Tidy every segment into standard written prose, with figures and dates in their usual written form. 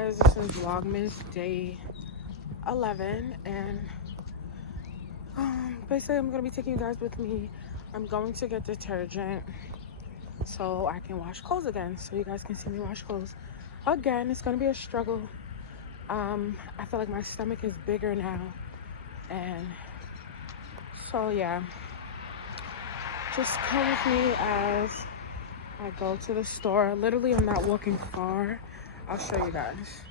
guys, this is Vlogmas day 11, and basically I'm gonna be taking you guys with me. I'm going to get detergent so I can wash clothes again, so you guys can see me wash clothes again. It's gonna be a struggle. I feel like my stomach is bigger now, and so yeah, just come with me as I go to the store. Literally, I'm not walking far. I'll show you guys.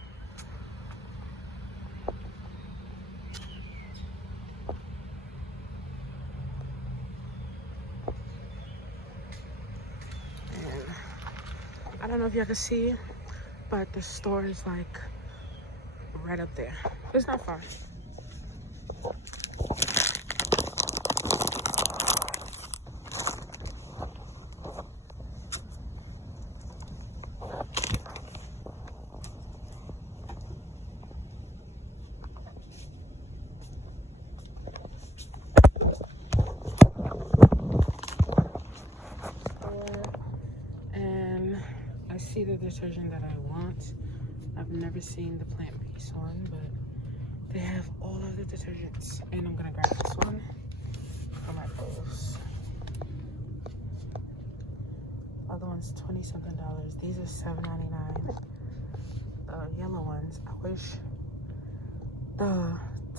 And I don't know if y'all can see, but the store is like right up there. It's not far. And I see the detergent that I want. I've never seen the plant-based one, but they have all of the detergents, and I'm gonna grab this one for my clothes. Other one's $20-something. These are $7.99. The yellow ones, I wish the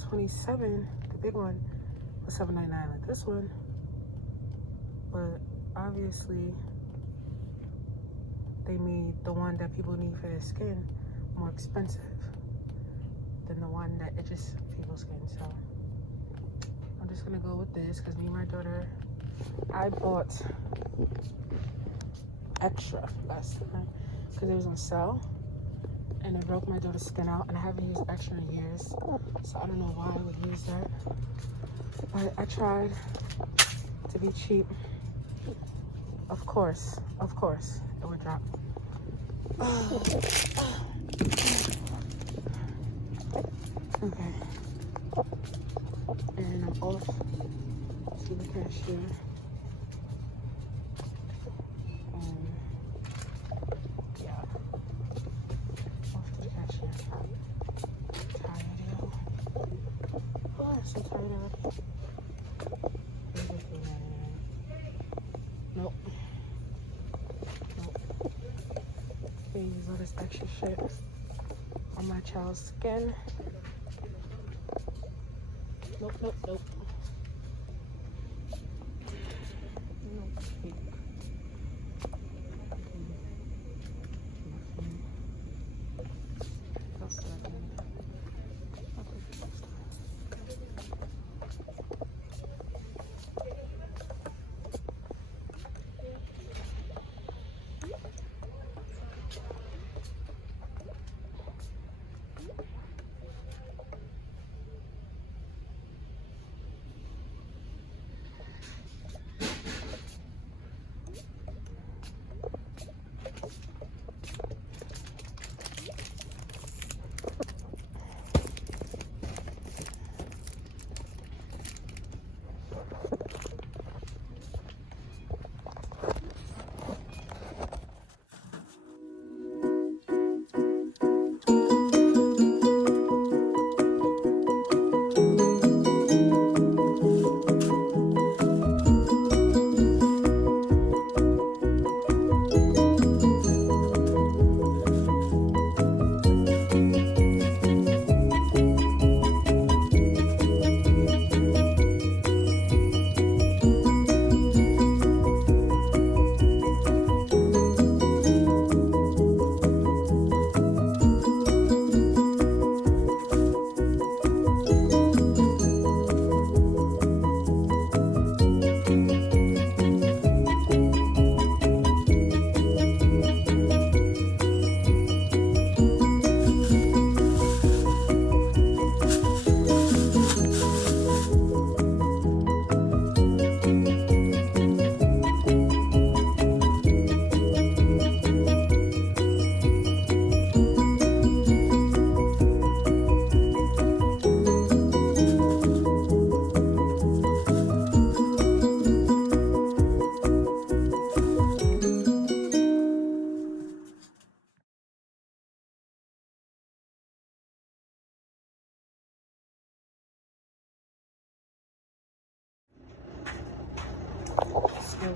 27, the big one, was $7.99 like this one, but obviously they made the one that people need for their skin more expensive than the one that itches people's skin. So I'm just gonna go with this because me and my daughter, I bought extra last time because it was on sale and it broke my daughter's skin out, and I haven't used extra in years, so I don't know why I would use that, but I tried to be cheap. Of course it would drop. Okay, and I'm off to the cashier. Yeah, off to the cashier. Tired, yo. Oh, I'm so tired already. Nope. They use all this extra shit on my child's skin. Nope. Nope.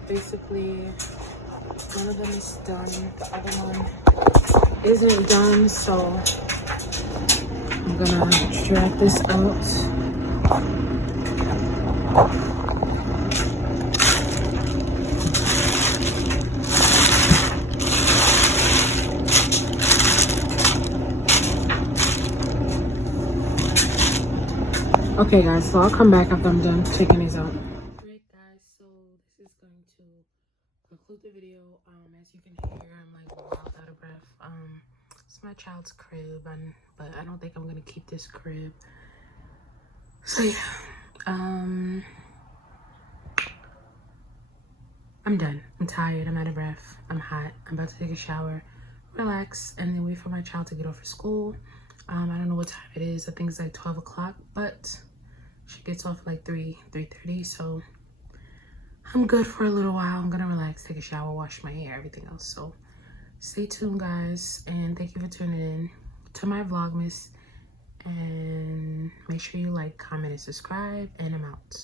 basically one of them is done, the other one isn't done, so I'm gonna drag this out. Okay guys, so I'll come back after I'm done taking these out. Great guys, so this is going to conclude the video. As you can hear, I'm like wild out of breath. It's my child's crib, but I don't think I'm gonna keep this crib. So yeah, I'm done. I'm tired, I'm out of breath, I'm hot. I'm about to take a shower, relax, and then wait for my child to get off for school. I don't know what time it is. I think it's like 12 o'clock, but she gets off at like 3:30, so I'm good for a little while. I'm gonna relax, take a shower, wash my hair, everything else. So stay tuned guys, and thank you for tuning in to my Vlogmas, and make sure you like, comment, and subscribe, and I'm out.